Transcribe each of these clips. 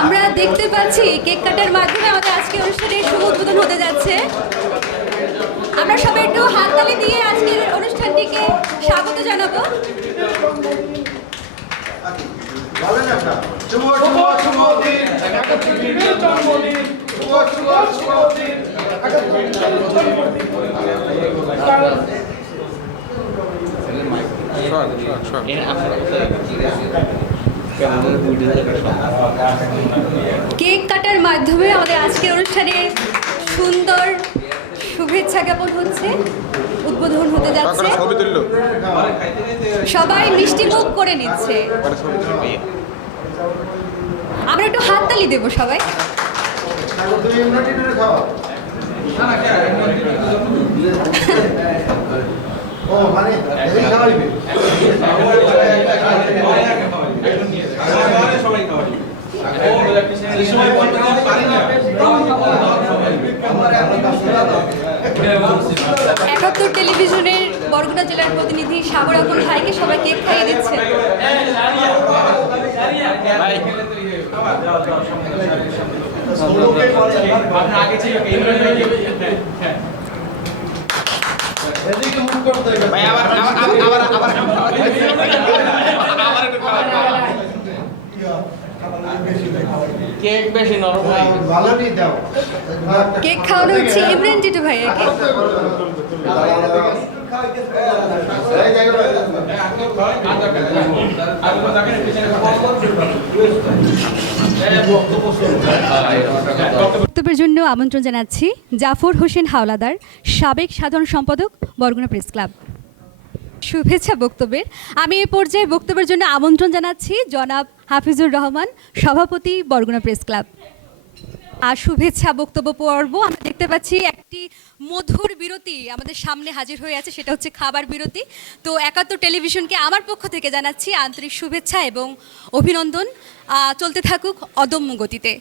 আমরা দেখতে পাচ্ছি কেক কাটার মাধ্যমে আমাদের আজকের অনুষ্ঠানের শুভ উদ্বোধন হতে যাচ্ছে। আমরা সবাই একটু হাততালি দিয়ে আজকের অনুষ্ঠানটিকে স্বাগত জানাবো। কেক কাটার মাধ্যমে আমাদের আজকের অনুষ্ঠানের সুন্দর শুভেচ্ছা জ্ঞাপন হচ্ছে, উদ্বোধন হতে যাচ্ছে। সবাই মিষ্টি মুখ করে নিচ্ছে। আমরা একটু হাততালি দেব সবাই। একাত্তর টেলিভিশনের বরগুনা জেলার প্রতিনিধি সাগর আকন ভাইকে সবাই কেক খাইয়ে দিচ্ছে। কেক বেশি নরম হয়, ভালো নি দাও। কেক খাওয়ানো হচ্ছে ইমরান জিটু ভাইয়াকে। বক্তব্যের জন্য আমন্ত্রণ জানাচ্ছি জাফর হোসেন হাওলাদার, সাবেক সাধারণ সম্পাদক, বরগুনা প্রেস ক্লাব। শুভেচ্ছা বক্তব্যের আমি এই পর্যায়ে বক্তব্যের জন্য আমন্ত্রণ জানাচ্ছি জনাব হাফিজুর রহমান, সভাপতি, বরগুনা প্রেস ক্লাব। আর শুভেচ্ছা বক্তব্য পর্ব আমরা দেখতে পাচ্ছি একটি মধুর বিরতি আমাদের সামনে হাজির হয়ে আছে, সেটা হচ্ছে খাবার বিরতি। তো একাত্তর টেলিভিশনকে আমার পক্ষ থেকে জানাচ্ছি আন্তরিক শুভেচ্ছা এবং অভিনন্দন। চলতে থাকুক অদম্য গতিতে।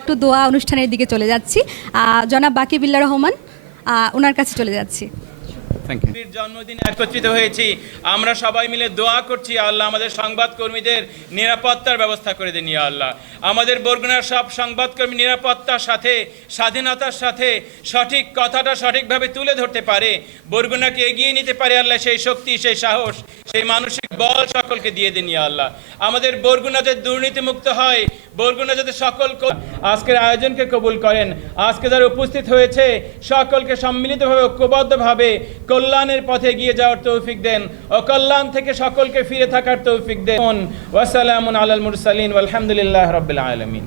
একটু দোয়া অনুষ্ঠানের দিকে চলে যাচ্ছি। জনাব বাকিবিল্লাহ রহমান, ওনার কাছে চলে যাচ্ছি। জন্মদিনে একত্রিত হয়েছি, আমরা সবাই মিলে দোয়া করছি আল্লাহ আমাদের সংবাদকর্মীদের নিরাপত্তার ব্যবস্থা করে দেন। আল্লাহ আমাদের বরগুনার সব সংবাদকর্মী নিরাপত্তার সাথে, স্বাধীনতার সাথে সঠিক কথাটা সঠিকভাবে তুলে ধরতে পারে, বরগুনাকে এগিয়ে নিতে পারে। আল্লাহ সেই শক্তি, সেই সাহস, সেই মানসিক বল সকলকে দিয়ে দেন। আল্লাহ আমাদের বরগুনা যাতে দুর্নীতিমুক্ত হয়, বরগুনা যাতে সকল আজকের আয়োজনকে কবুল করেন। আজকে যারা উপস্থিত হয়েছে সকলকে সম্মিলিতভাবে, ঐক্যবদ্ধভাবে কল্যাণের পথে এগিয়ে যাওয়ার তৌফিক দেন ও কল্যাণ থেকে সকলকে ফিরে থাকার তৌফিক দেন। ওয়াসসালামু আলাল মুরসালিন ওয়ালহামদুলিল্লাহি রাব্বিল আলামিন।